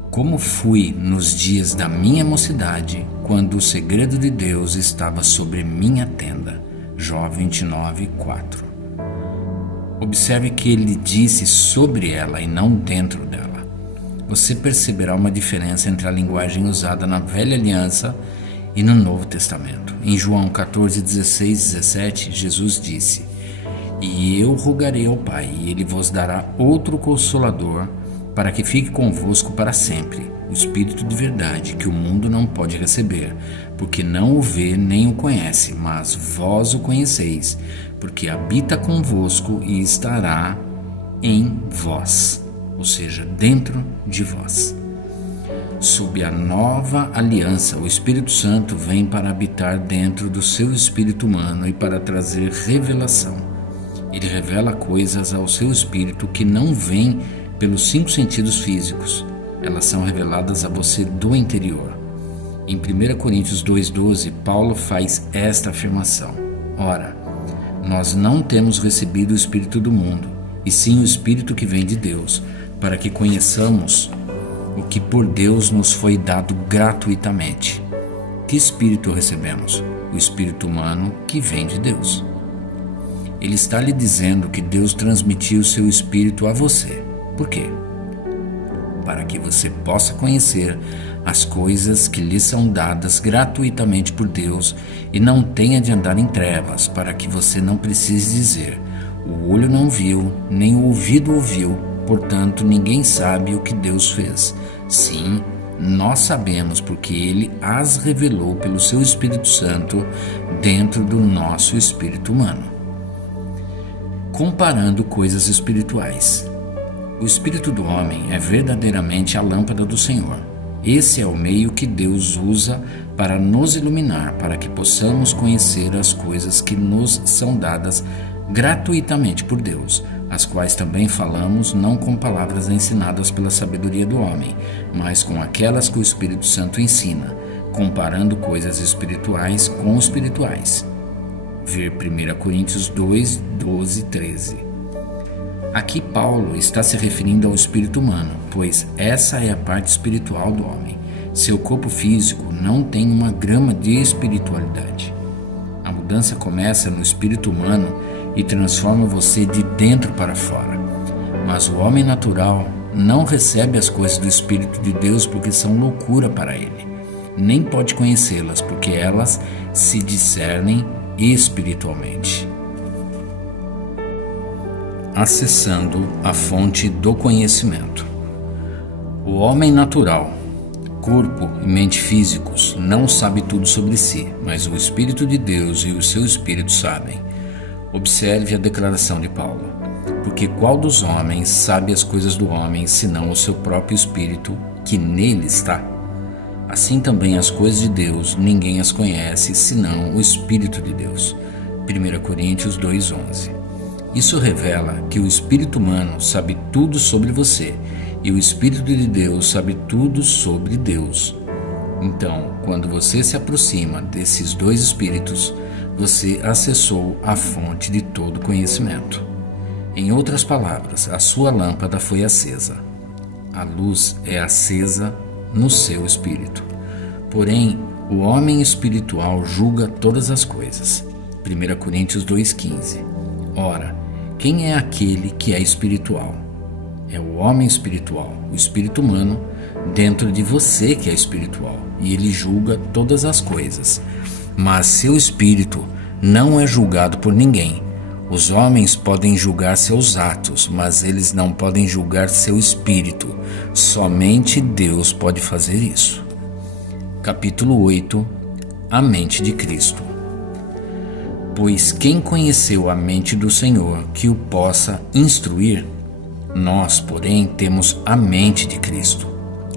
Como fui nos dias da minha mocidade, quando o segredo de Deus estava sobre minha tenda. Jó 29:4. Observe que ele disse sobre ela e não dentro dela. Você perceberá uma diferença entre a linguagem usada na Velha Aliança e no Novo Testamento. Em João 14:16-17, Jesus disse, e eu rogarei ao Pai, e ele vos dará outro Consolador, para que fique convosco para sempre, o Espírito de verdade, que o mundo não pode receber, porque não o vê nem o conhece, mas vós o conheceis, porque habita convosco e estará em vós, ou seja, dentro de vós. Sob a nova aliança, o Espírito Santo vem para habitar dentro do seu espírito humano e para trazer revelação. Ele revela coisas ao seu espírito que não vêm pelos 5 sentidos físicos. Elas são reveladas a você do interior. Em 1 Coríntios 2:12, Paulo faz esta afirmação. Ora, nós não temos recebido o Espírito do mundo, e sim o Espírito que vem de Deus, para que conheçamos o que por Deus nos foi dado gratuitamente. Que Espírito recebemos? O Espírito humano que vem de Deus. Ele está lhe dizendo que Deus transmitiu o seu Espírito a você. Por quê? Para que você possa conhecer as coisas que lhe são dadas gratuitamente por Deus e não tenha de andar em trevas, para que você não precise dizer, o olho não viu, nem o ouvido ouviu, portanto ninguém sabe o que Deus fez. Sim, nós sabemos porque Ele as revelou pelo seu Espírito Santo dentro do nosso espírito humano. Comparando coisas espirituais. O espírito do homem é verdadeiramente a lâmpada do Senhor. Esse é o meio que Deus usa para nos iluminar, para que possamos conhecer as coisas que nos são dadas gratuitamente por Deus, as quais também falamos não com palavras ensinadas pela sabedoria do homem, mas com aquelas que o Espírito Santo ensina, comparando coisas espirituais com espirituais. Ver 1 Coríntios 2:12-13. Aqui Paulo está se referindo ao espírito humano, pois essa é a parte espiritual do homem. Seu corpo físico não tem uma grama de espiritualidade. A mudança começa no espírito humano e transforma você de dentro para fora. Mas o homem natural não recebe as coisas do Espírito de Deus porque são loucura para ele. Nem pode conhecê-las porque elas se discernem espiritualmente. Acessando a fonte do conhecimento. O homem natural, corpo e mente físicos, não sabe tudo sobre si, mas o Espírito de Deus e o seu Espírito sabem. Observe a declaração de Paulo. Porque qual dos homens sabe as coisas do homem, senão o seu próprio Espírito, que nele está? Assim também as coisas de Deus, ninguém as conhece, senão o Espírito de Deus. 1 Coríntios 2:11. Isso revela que o espírito humano sabe tudo sobre você e o Espírito de Deus sabe tudo sobre Deus. Então, quando você se aproxima desses dois espíritos, você acessou a fonte de todo conhecimento. Em outras palavras, a sua lâmpada foi acesa. A luz é acesa no seu espírito. Porém, o homem espiritual julga todas as coisas. 1 Coríntios 2:15. Ora, quem é aquele que é espiritual? É o homem espiritual, o espírito humano, dentro de você que é espiritual, e ele julga todas as coisas. Mas seu espírito não é julgado por ninguém. Os homens podem julgar seus atos, mas eles não podem julgar seu espírito. Somente Deus pode fazer isso. Capítulo 8. A mente de Cristo. Pois quem conheceu a mente do Senhor que o possa instruir? Nós, porém, temos a mente de Cristo.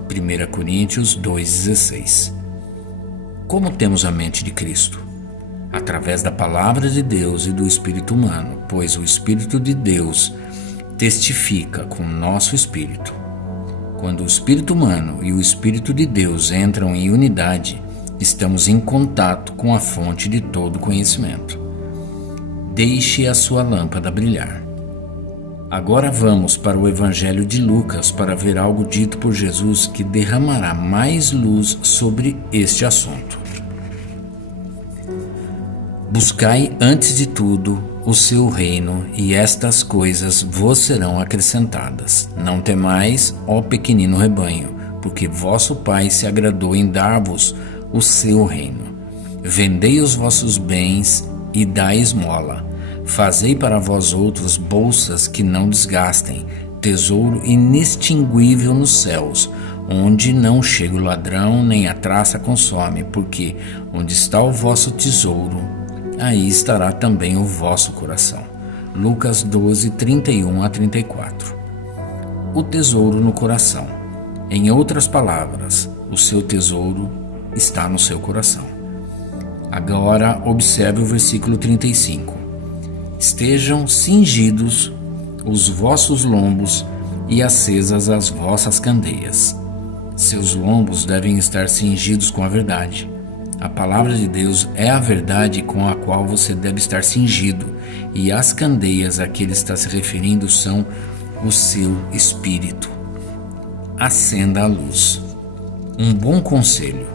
1 Coríntios 2:16. Como temos a mente de Cristo? Através da palavra de Deus e do espírito humano, pois o Espírito de Deus testifica com o nosso espírito. Quando o espírito humano e o Espírito de Deus entram em unidade, estamos em contato com a fonte de todo conhecimento. Deixe a sua lâmpada brilhar. Agora vamos para o Evangelho de Lucas para ver algo dito por Jesus que derramará mais luz sobre este assunto. Buscai antes de tudo o seu reino, e estas coisas vos serão acrescentadas. Não temais, ó pequenino rebanho, porque vosso Pai se agradou em dar-vos o seu reino. Vendei os vossos bens e dai esmola. Fazei para vós outros bolsas que não desgastem, tesouro inextinguível nos céus, onde não chega o ladrão nem a traça consome, porque onde está o vosso tesouro, aí estará também o vosso coração. Lucas 12:31-34. O tesouro no coração. Em outras palavras, o seu tesouro está no seu coração. Agora observe o versículo 35. Estejam cingidos os vossos lombos e acesas as vossas candeias. Seus lombos devem estar cingidos com a verdade. A palavra de Deus é a verdade com a qual você deve estar cingido, e as candeias a que ele está se referindo são o seu espírito. Acenda a luz. Um bom conselho: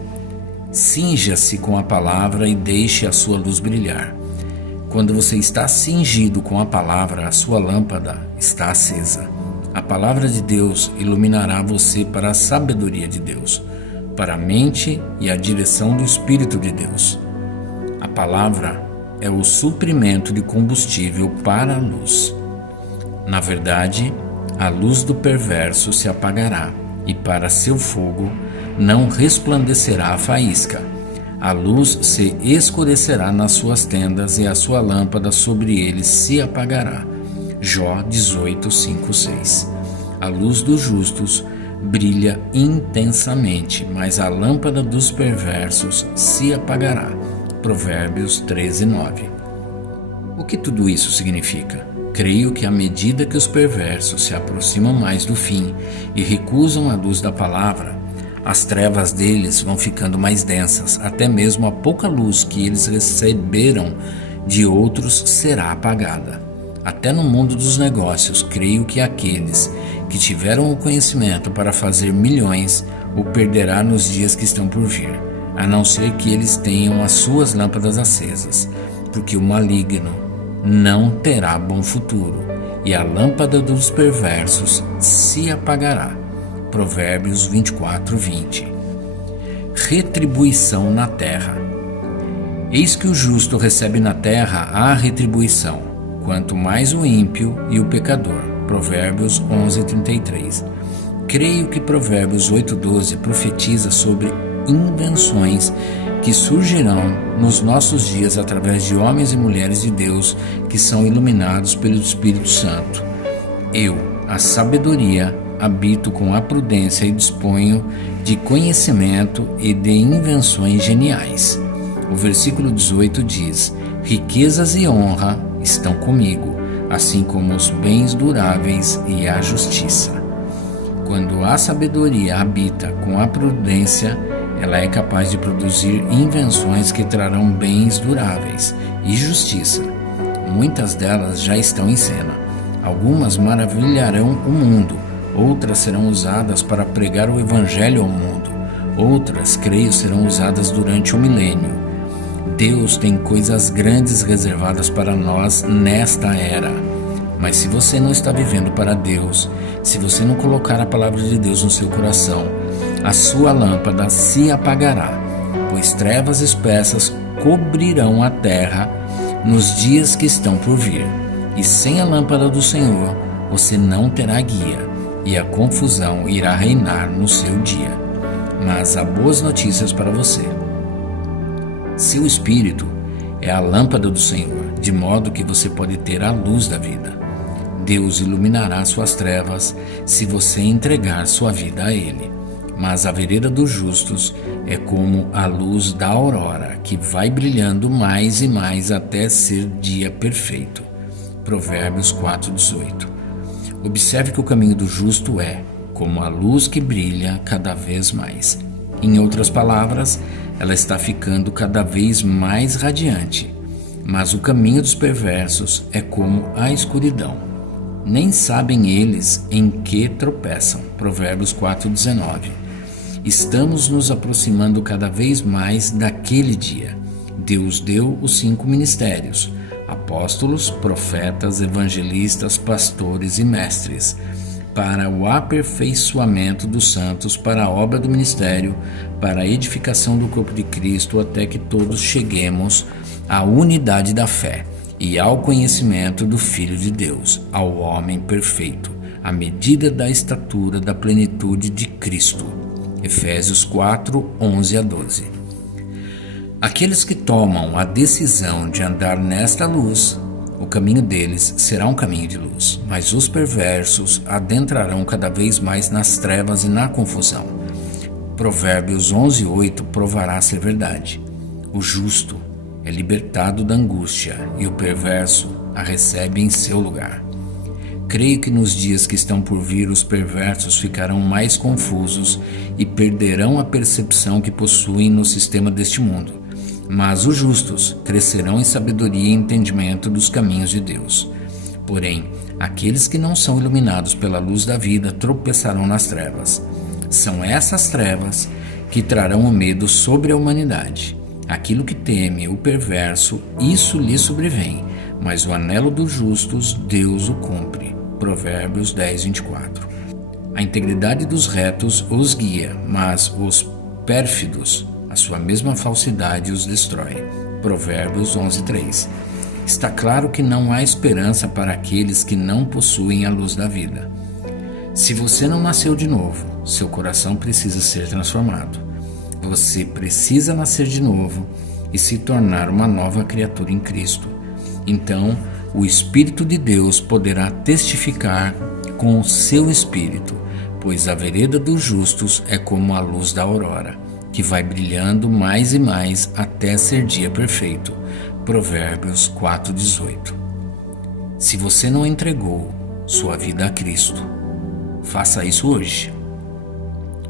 cinja-se com a palavra e deixe a sua luz brilhar. Quando você está cingido com a palavra, a sua lâmpada está acesa. A palavra de Deus iluminará você para a sabedoria de Deus, para a mente e a direção do Espírito de Deus. A palavra é o suprimento de combustível para a luz. Na verdade, a luz do perverso se apagará, e para seu fogo não resplandecerá a faísca. A luz se escurecerá nas suas tendas, e a sua lâmpada sobre eles se apagará. Jó 18:5-6. A luz dos justos brilha intensamente, mas a lâmpada dos perversos se apagará. Provérbios 13:9. O que tudo isso significa? Creio que à medida que os perversos se aproximam mais do fim e recusam a luz da palavra, as trevas deles vão ficando mais densas, até mesmo a pouca luz que eles receberam de outros será apagada. Até no mundo dos negócios, creio que aqueles que tiveram o conhecimento para fazer milhões o perderá nos dias que estão por vir, a não ser que eles tenham as suas lâmpadas acesas. porque o maligno não terá bom futuro, e a lâmpada dos perversos se apagará. Provérbios 24:20. Retribuição na terra. Eis que o justo recebe na terra a retribuição, quanto mais o ímpio e o pecador. Provérbios 11:33. Creio que Provérbios 8:12 profetiza sobre invenções que surgirão nos nossos dias através de homens e mulheres de Deus que são iluminados pelo Espírito Santo. Eu, a sabedoria, habito com a prudência e disponho de conhecimento e de invenções geniais. O versículo 18 diz: riquezas e honra estão comigo, assim como os bens duráveis e a justiça. Quando a sabedoria habita com a prudência, ela é capaz de produzir invenções que trarão bens duráveis e justiça. Muitas delas já estão em cena. Algumas maravilharão o mundo, outras serão usadas para pregar o Evangelho ao mundo, outras, creio, serão usadas durante o milênio. Deus tem coisas grandes reservadas para nós nesta era. Mas se você não está vivendo para Deus, se você não colocar a palavra de Deus no seu coração, a sua lâmpada se apagará, pois trevas espessas cobrirão a terra nos dias que estão por vir. E sem a lâmpada do Senhor, você não terá guia, e a confusão irá reinar no seu dia. Mas há boas notícias para você. Seu espírito é a lâmpada do Senhor, de modo que você pode ter a luz da vida. Deus iluminará suas trevas se você entregar sua vida a Ele. Mas a vereda dos justos é como a luz da aurora, que vai brilhando mais e mais até ser dia perfeito. Provérbios 4:18. Observe que o caminho do justo é como a luz que brilha cada vez mais. Em outras palavras, ela está ficando cada vez mais radiante. Mas o caminho dos perversos é como a escuridão. Nem sabem eles em que tropeçam. Provérbios 4:19. Estamos nos aproximando cada vez mais daquele dia. Deus deu os 5 ministérios: apóstolos, profetas, evangelistas, pastores e mestres, para o aperfeiçoamento dos santos, para a obra do ministério, para a edificação do corpo de Cristo, até que todos cheguemos à unidade da fé e ao conhecimento do Filho de Deus, ao homem perfeito, à medida da estatura da plenitude de Cristo. Efésios 4:11-12. Aqueles que tomam a decisão de andar nesta luz, o caminho deles será um caminho de luz, mas os perversos adentrarão cada vez mais nas trevas e na confusão. Provérbios 11:8 provará ser verdade. O justo é libertado da angústia e o perverso a recebe em seu lugar. Creio que nos dias que estão por vir, os perversos ficarão mais confusos e perderão a percepção que possuem no sistema deste mundo. Mas os justos crescerão em sabedoria e entendimento dos caminhos de Deus. Porém, aqueles que não são iluminados pela luz da vida tropeçarão nas trevas. São essas trevas que trarão o medo sobre a humanidade. Aquilo que teme o perverso, isso lhe sobrevém, mas o anelo dos justos, Deus o cumpre. Provérbios 10:24. A integridade dos retos os guia, mas os pérfidos, a sua mesma falsidade os destrói. Provérbios 11:3. Está claro que não há esperança para aqueles que não possuem a luz da vida. Se você não nasceu de novo, seu coração precisa ser transformado. Você precisa nascer de novo e se tornar uma nova criatura em Cristo. Então, o Espírito de Deus poderá testificar com o seu espírito, pois a vereda dos justos é como a luz da aurora, que vai brilhando mais e mais até ser dia perfeito. Provérbios 4:18. Se você não entregou sua vida a Cristo, faça isso hoje,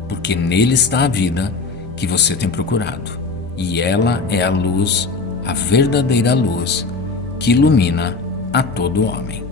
porque nele está a vida que você tem procurado, e ela é a luz, a verdadeira luz, que ilumina a todo homem.